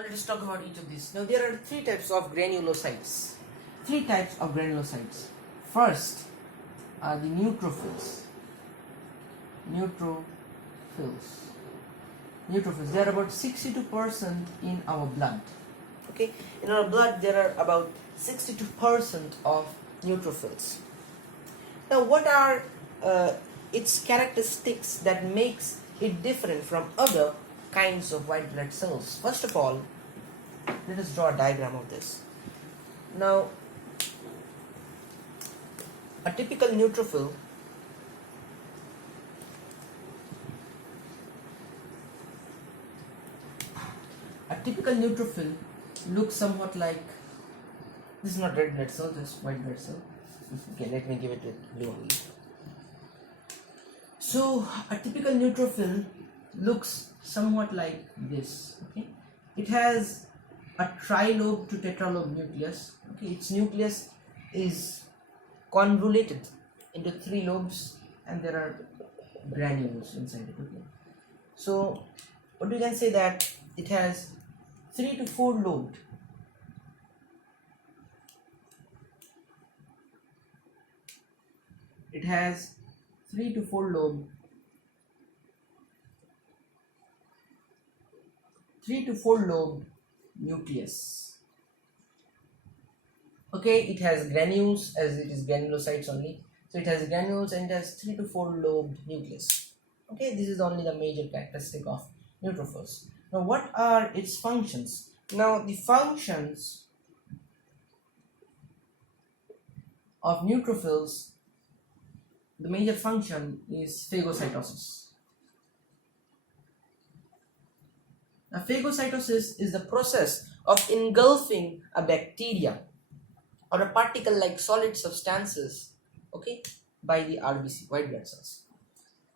Now let us talk about each of these. Now there are three types of granulocytes. Three types of granulocytes. First are the neutrophils. Neutrophils. They are about 62% in our blood. Okay, in our blood there are about 62% of neutrophils. Now, what are its characteristics that makes it different from other kinds of white blood cells? First of all, let us draw a diagram of this. Now, a typical neutrophil looks somewhat like, this is not red blood cell, just white blood cell. Okay, let me give it a blue only. So a typical neutrophil looks somewhat like this. Okay, it has a trilobe to tetralobe nucleus. Okay, its nucleus is convoluted into three lobes, and there are granules inside it. Okay, so what we can say that it has 3 to 4 lobed. It has 3 to 4 lobed nucleus. Okay, it has granules, as it is granulocytes only. So it has granules and it has 3 to 4 lobed nucleus. Okay, this is only the major characteristic of neutrophils. Now, what are its functions? Now, the functions of neutrophils, the major function is phagocytosis. Now, phagocytosis is the process of engulfing a bacteria or a particle-like solid substances, okay, by the RBC, white blood cells.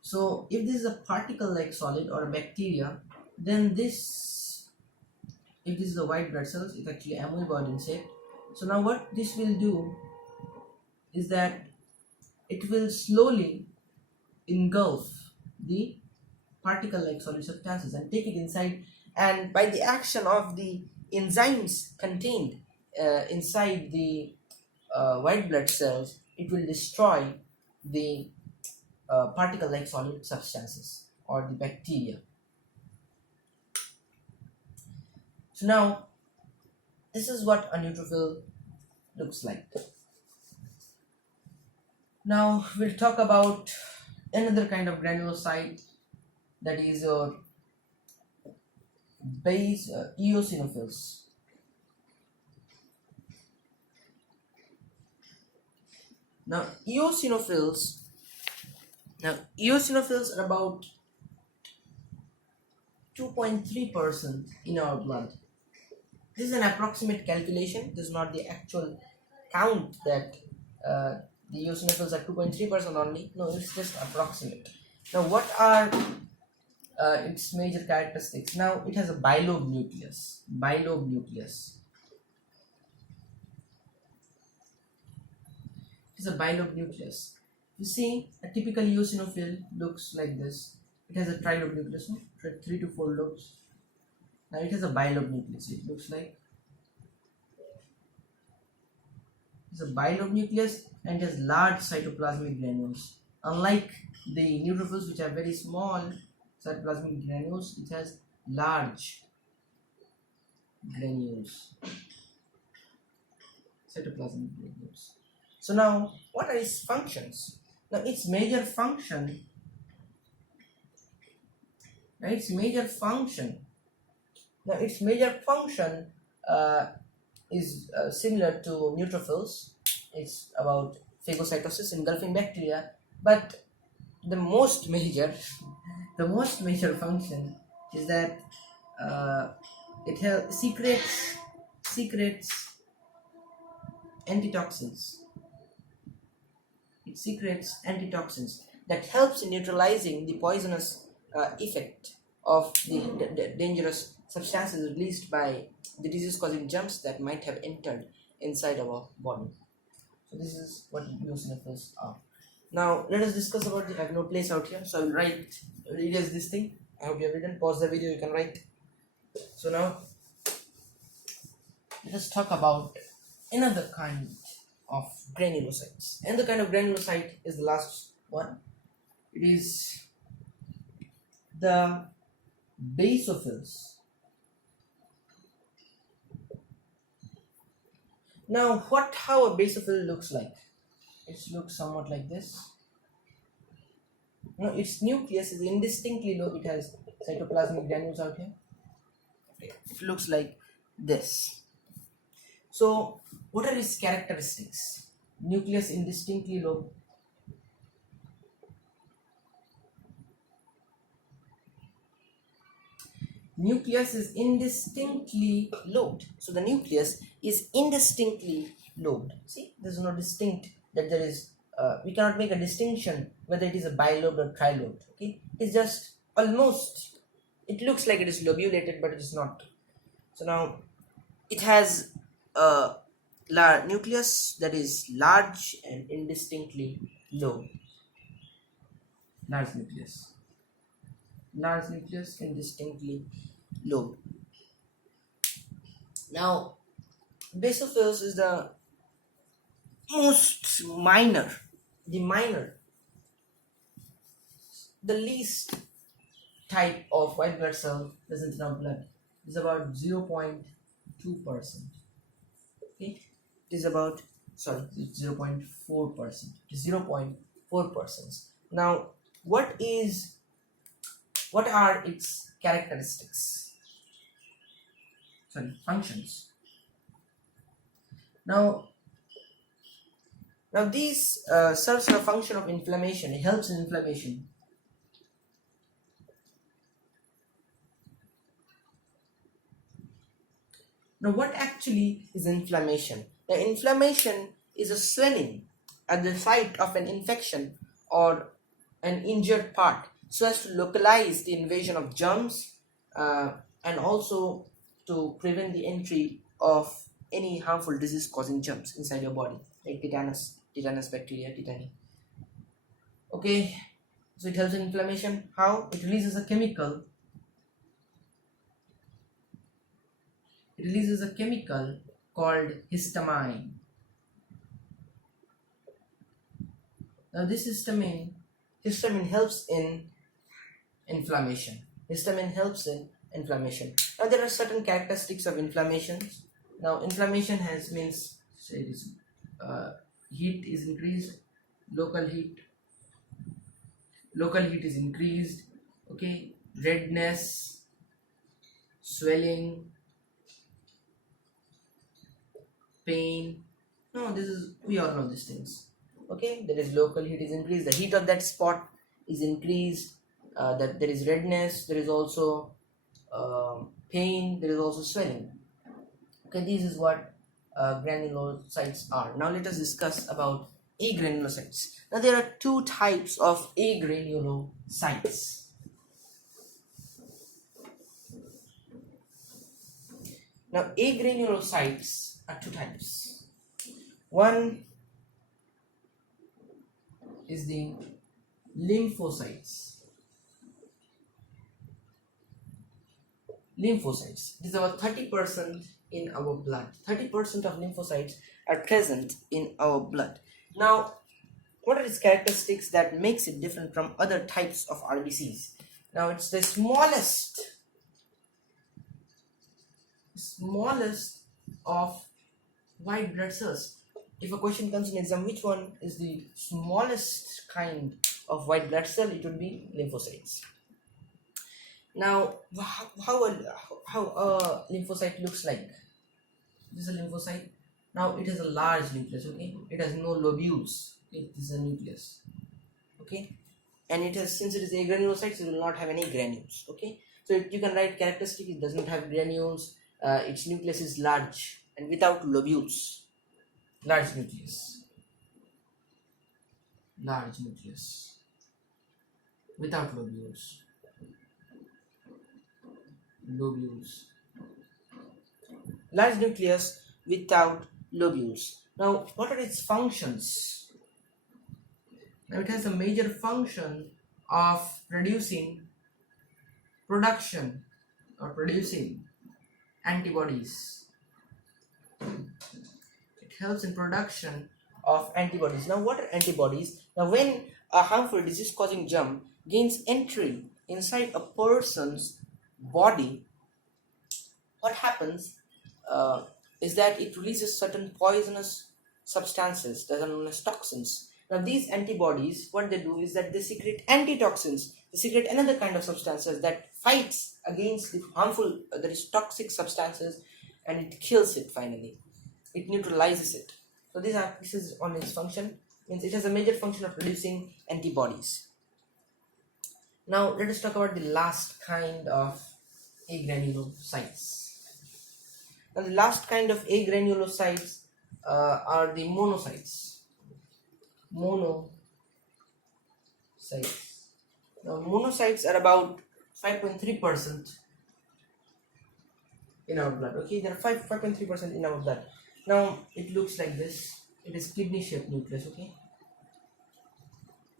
So, if this is a particle-like solid or a bacteria, then this, if this is a white blood cells, it's actually amoeboid in shape. So now what this will do is that it will slowly engulf the particle-like solid substances and take it inside, and by the action of the enzymes contained inside the white blood cells, it will destroy the particle-like solid substances or the bacteria. So now, this is what a neutrophil looks like. Now we'll talk about another kind of granulocyte, that is your base eosinophils. Now eosinophils are about 2.3% in our blood. This is an approximate calculation. This is not the actual count that the eosinophils are 2.3% only. No, it's just approximate. Now, what are its major characteristics? Now, it has a bilobe nucleus. It is a bilobe nucleus. You see, a typical eosinophil looks like this. It has a trilobe nucleus, no? 3 to 4 lobes. Now it has a bilobe nucleus. It looks like it's a bilobe nucleus and it has large cytoplasmic granules. Unlike the neutrophils, which have very small cytoplasmic granules, it has large granules, cytoplasmic granules. So now, what are its functions? Now its major function. Its major function is similar to neutrophils. It's about phagocytosis, engulfing bacteria, but the most major function is that it secretes antitoxins. It secretes antitoxins that helps in neutralizing the poisonous effect of the dangerous substances released by the disease-causing germs that might have entered inside our body. So this is what eosinophils are. Now let us discuss about I have no place out here, so I will read as this thing. I hope you have written. Pause the video, you can write. So now let us talk about another kind of granulocytes. And the kind of granulocyte is the last one. It is the basophils. Now, how a basophil looks like? It looks somewhat like this. No, its nucleus is indistinctly low. It has cytoplasmic granules out here. Okay. It looks like this. So, what are its characteristics? Nucleus indistinctly low. Nucleus is indistinctly lobed. So the nucleus is indistinctly lobed. See, there is no distinct that there is. We cannot make a distinction whether it is a bilobed or trilobed. Okay, it's just almost. It looks like it is lobulated, but it is not. So now, it has a nucleus that is large and indistinctly lobed. Large nucleus. Large nucleus indistinctly lobed. Now, basophils is the most minor, the least type of white blood cell present in our blood. Is about 0.2%. Okay, it is about 0.4%. It is 0.4%. Now, what are its characteristics? Functions. Now these serves a function of inflammation. It helps in inflammation. Now, what actually is inflammation? The inflammation is a swelling at the site of an infection or an injured part, so as to localize the invasion of germs and also to prevent the entry of any harmful disease causing germs inside your body, like tetanus bacteria, tetani. Okay, so it helps in inflammation. How? It releases a chemical. It releases a chemical called histamine. Now this histamine helps in inflammation. Now there are certain characteristics of inflammations. Now inflammation means heat is increased, local heat is increased. Okay, redness, swelling, pain. We all know these things. Okay, there is local heat is increased, the heat of that spot is increased, that there is redness, there is also pain, there is also swelling. Okay, this is what granulocytes are. Now let us discuss about agranulocytes. Now there are two types of agranulocytes. Now agranulocytes are two types. One is the lymphocytes. It is about 30% in our blood. 30% of lymphocytes are present in our blood. Now, what are its characteristics that makes it different from other types of RBCs? Now, it's the smallest of white blood cells. If a question comes in exam, which one is the smallest kind of white blood cell? It would be lymphocytes. Now, how a lymphocyte looks like? This is a lymphocyte. Now, it has a large nucleus. Okay, it has no lobules. Okay? This is a nucleus. Okay, and it has, since it is agranulocytes, it will not have any granules. Okay, so you can write characteristic. It does not have granules. Its nucleus is large and without lobules. Large nucleus without lobules. Large nucleus without lobules. Now, what are its functions? Now, it has a major function of producing antibodies It helps in production of antibodies. Now, what are antibodies? Now, when a harmful disease-causing germ gains entry inside a person's body, what happens is that it releases certain poisonous substances that are known as toxins. Now, these antibodies, what they do is that they secrete antitoxins. They secrete another kind of substances that fights against the harmful, that is toxic substances, and it kills it finally. It neutralizes it. So this is on its function. Means it has a major function of producing antibodies. Now let us talk about the last kind of agranulocytes. Now the last kind of agranulocytes are the monocytes. Monocytes. Now monocytes are about 5.3% in our blood. Okay, there are 5.3% in our blood. Now it looks like this. It is kidney-shaped nucleus. Okay,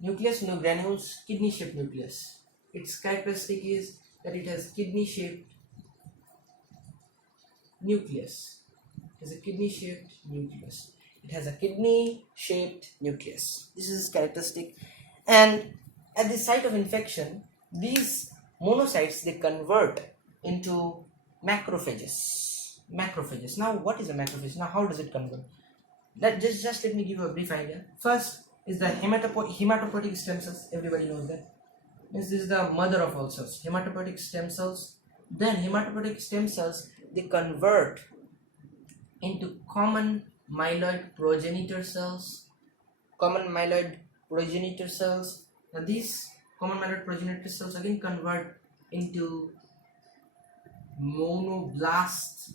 nucleus, no granules, kidney-shaped nucleus. Its characteristic is that it has kidney-shaped nucleus. It has a kidney-shaped nucleus. It has a kidney-shaped nucleus. This is its characteristic. And at the site of infection, these monocytes, they convert into macrophages. Macrophages. Now, what is a macrophage? Now, how does it convert? Just let me give you a brief idea. First is the hematopoietic stem cells. Everybody knows that. This is the mother of all cells. Hematopoietic stem cells. Then hematopoietic stem cells, they convert into common myeloid progenitor cells. Common myeloid progenitor cells. Now these common myeloid progenitor cells again convert into monoblasts.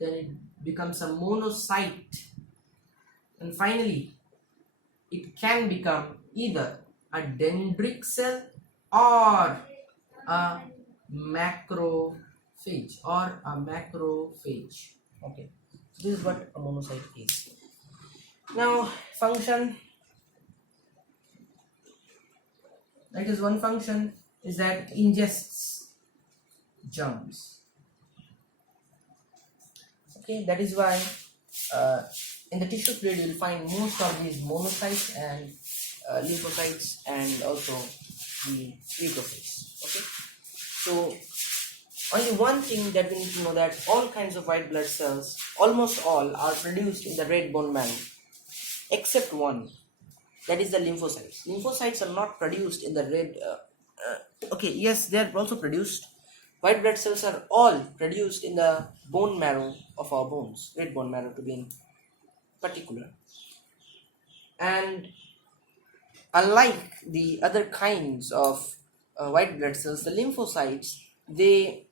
Then it becomes a monocyte. And finally, it can become either a dendritic cell or a macrophage. Okay, so this is what a monocyte is. Now, function. That is, one function is that ingests germs. Okay, that is why in the tissue fluid you will find most of these monocytes and lymphocytes and also the macrophages. Okay, so only one thing that we need to know, that all kinds of white blood cells, almost all, are produced in the red bone marrow except one, that is the lymphocytes. Lymphocytes are not produced in the red okay, yes, they are also produced. White blood cells are all produced in the bone marrow of our bones, red bone marrow to be in particular. And unlike the other kinds of white blood cells, the lymphocytes, they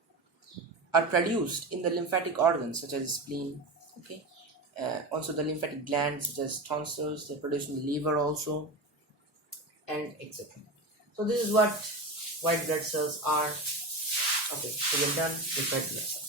are produced in the lymphatic organs such as spleen. Okay, also the lymphatic glands such as tonsils, they produce in the liver also, and etc. So this is what white blood cells are. Okay, so we're done with white blood cells.